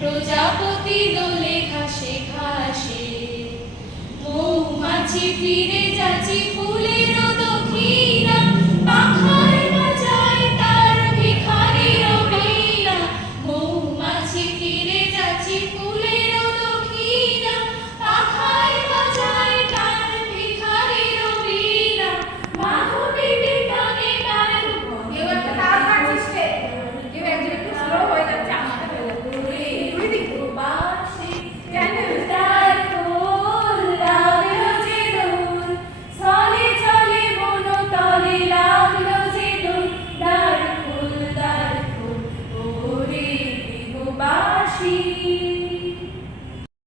প্রজাপতি দোলে ঘাসে ঘাসে, মৌমাছি ফিরে যাচ্ছে ফুলের দক্ষিণা, পাখায় বাজায় তার ভিখারির বীণা। মৌমাছি ফিরে যাচ্ছে ফুলের দক্ষিণা, পাখায় বাজায় তার ভিখারির বীণা। মাধবী বিতানে গায় কেউ একটা তাল পাচ্ছিস রে, কেউ একজন একটু স্লো হয়ে যাচ্ছে, আমাদের হয়ে যাচ্ছে। তুই দিক বাসি কেন তার ফুল লাগলো যে দূর, চলে চলে মন তলে লাগলো যে দূর। দ্বার খুল ওরে বাসি।